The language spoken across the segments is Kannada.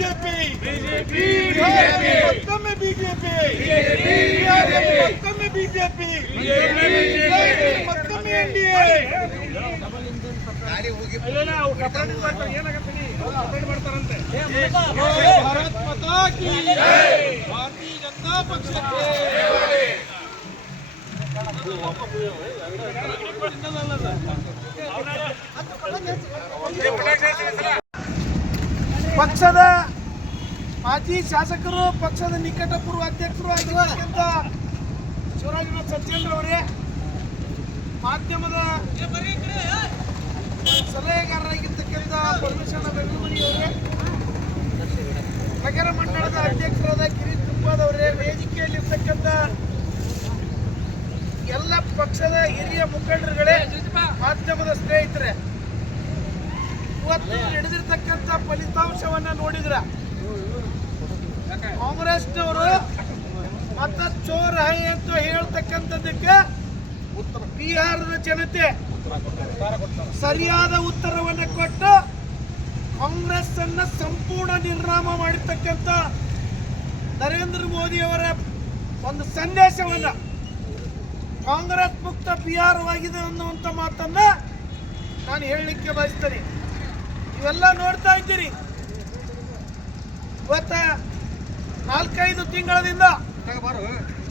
ಬಿಜೆಪಿ ಮತ್ತೊಮ್ಮೆ ಬಿಜೆಪಿ ಮತ್ತೊಮ್ಮೆ ಬಿಜೆಪಿ ಮತ್ತೊಮ್ಮೆ ಎನ್ಡಿಎ ಭಾರತ್ ಮಾತಾ ಕಿ ಭಾರತೀಯ ಜನತಾ ಪಕ್ಷಕ್ಕೆ ಪಕ್ಷದ ಮಾಜಿ ಶಾಸಕರು ಪಕ್ಷದ ನಿಕಟ ಪೂರ್ವ ಅಧ್ಯಕ್ಷರು ಆಗಿರ್ತಕ್ಕಂಥ ಶಿವರಾಜ ಸಜ್ಜನರ್ ಅವರೇ, ಮಾಧ್ಯಮದ ಸಲಹೆಗಾರರಾಗಿರ್ತಕ್ಕಂಥ ಪರಮೇಶ್ವರ ಬೆಂಗಳೂರಿ ಅವರೇ, ನಗರ ಮಂಡಳದ ಅಧ್ಯಕ್ಷರಾದ ಕಿರೀಟ್ ತುಪ್ಪದವರೇ, ವೇದಿಕೆಯಲ್ಲಿರ್ತಕ್ಕಂಥ ಎಲ್ಲ ಪಕ್ಷದ ಹಿರಿಯ ಮುಖಂಡರುಗಳೇ, ಮಾಧ್ಯಮದ ಸ್ನೇಹಿತರೆ, ಇವತ್ತು ನಡೆದಿರ್ತಕ್ಕಂಥ ಫಲಿತಾಂಶವನ್ನ ನೋಡಿದ್ರ ಕಾಂಗ್ರೆಸ್ನವರು ಮತ ಚೋರ್ ಹೈ ಅಂತ ಹೇಳ್ತಕ್ಕಂಥದ್ದಕ್ಕೆ ಬಿಹಾರದ ಜನತೆ ಸರಿಯಾದ ಉತ್ತರವನ್ನು ಕೊಟ್ಟು ಕಾಂಗ್ರೆಸ್ ಅನ್ನ ಸಂಪೂರ್ಣ ನಿರ್ನಾಮ ಮಾಡಿರ್ತಕ್ಕಂಥ ನರೇಂದ್ರ ಮೋದಿ ಅವರ ಒಂದು ಸಂದೇಶವನ್ನ ಕಾಂಗ್ರೆಸ್ ಮುಕ್ತ ಬಿಹಾರವಾಗಿದೆ ಅನ್ನುವಂಥ ಮಾತನ್ನ ನಾನು ಹೇಳಲಿಕ್ಕೆ ಬಯಸ್ತೇನೆ. ಇವೆಲ್ಲ ನೋಡ್ತಾ ಇದ್ದೀರಿ. ಇವತ್ತ 4-5 ತಿಂಗಳಿಂದ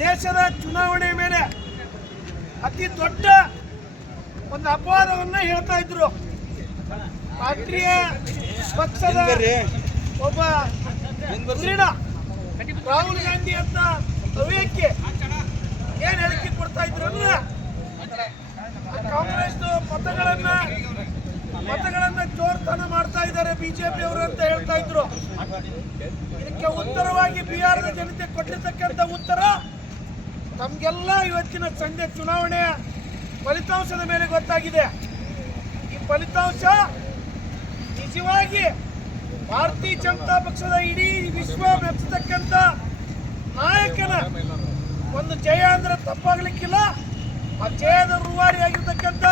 ದೇಶದ ಚುನಾವಣೆ ಮೇಲೆ ಅತಿ ದೊಡ್ಡ ಒಂದು ಅಪವಾದವನ್ನ ಹೇಳ್ತಾ ಇದ್ರು. ರಾಷ್ಟ್ರೀಯ ಪಕ್ಷದ ಒಬ್ಬ ಧುರೀಣ ರಾಹುಲ್ ಗಾಂಧಿ ಅಂತ ಹವ್ಯಕ್ಕೆ ಏನ್ ಹೇಳಿಕೆ ಕೊಡ್ತಾ ಇದ್ರು ಅಂದ್ರೆ ಕಾಂಗ್ರೆಸ್ ಮತಗಳನ್ನ ಚೋರ್ತನ ಮಾಡ್ತಾ ಇದ್ದಾರೆ ಬಿಜೆಪಿ ಅವರು ಅಂತ ಹೇಳ್ತಾ ಇದ್ರು. ಇದಕ್ಕೆ ಉತ್ತರವಾಗಿ ಬಿಹಾರದ ಜನತೆ ಕೊಟ್ಟಿರ್ತಕ್ಕಂಥ ಉತ್ತರ ತಮ್ಗೆಲ್ಲ ಇವತ್ತಿನ ಸಂಜೆ ಚುನಾವಣೆಯ ಫಲಿತಾಂಶದ ಮೇಲೆ ಗೊತ್ತಾಗಿದೆ. ಈ ಫಲಿತಾಂಶ ನಿಜವಾಗಿ ಭಾರತೀಯ ಜನತಾ ಪಕ್ಷದ ಇಡೀ ವಿಶ್ವ ಮೆಚ್ಚತಕ್ಕಂಥ ನಾಯಕನ ಒಂದು ಜಯ ಅಂದ್ರೆ ತಪ್ಪಾಗ್ಲಿಕ್ಕಿಲ್ಲ. ಆ ಜಯದ ರೂವಾರಿ ಆಗಿರ್ತಕ್ಕಂಥ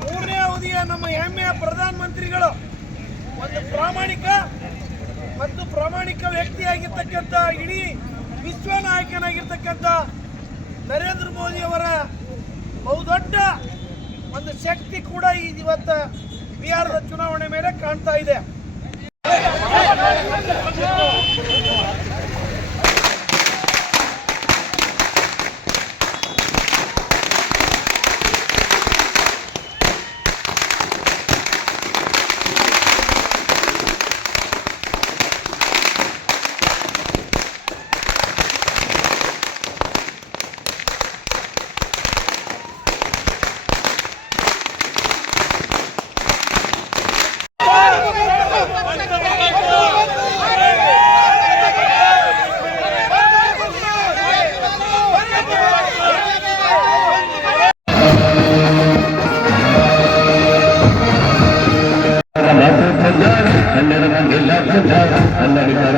3ನೇ ಅವಧಿಯ ನಮ್ಮ ಹೆಮ್ಮೆಯ ಪ್ರಧಾನಮಂತ್ರಿಗಳು ಒಂದು ಪ್ರಾಮಾಣಿಕ ವ್ಯಕ್ತಿಯಾಗಿರ್ತಕ್ಕಂಥ ಇಡೀ ವಿಶ್ವ ನಾಯಕನಾಗಿರ್ತಕ್ಕಂಥ ನರೇಂದ್ರ ಮೋದಿ ಅವರ ಬಹುದೊಡ್ಡ ಒಂದು ಶಕ್ತಿ ಕೂಡ ಇವತ್ತು ಬಿಹಾರದ ಚುನಾವಣೆ ಮೇಲೆ ಕಾಣ್ತಾ ಇದೆ. ಕನ್ನಡ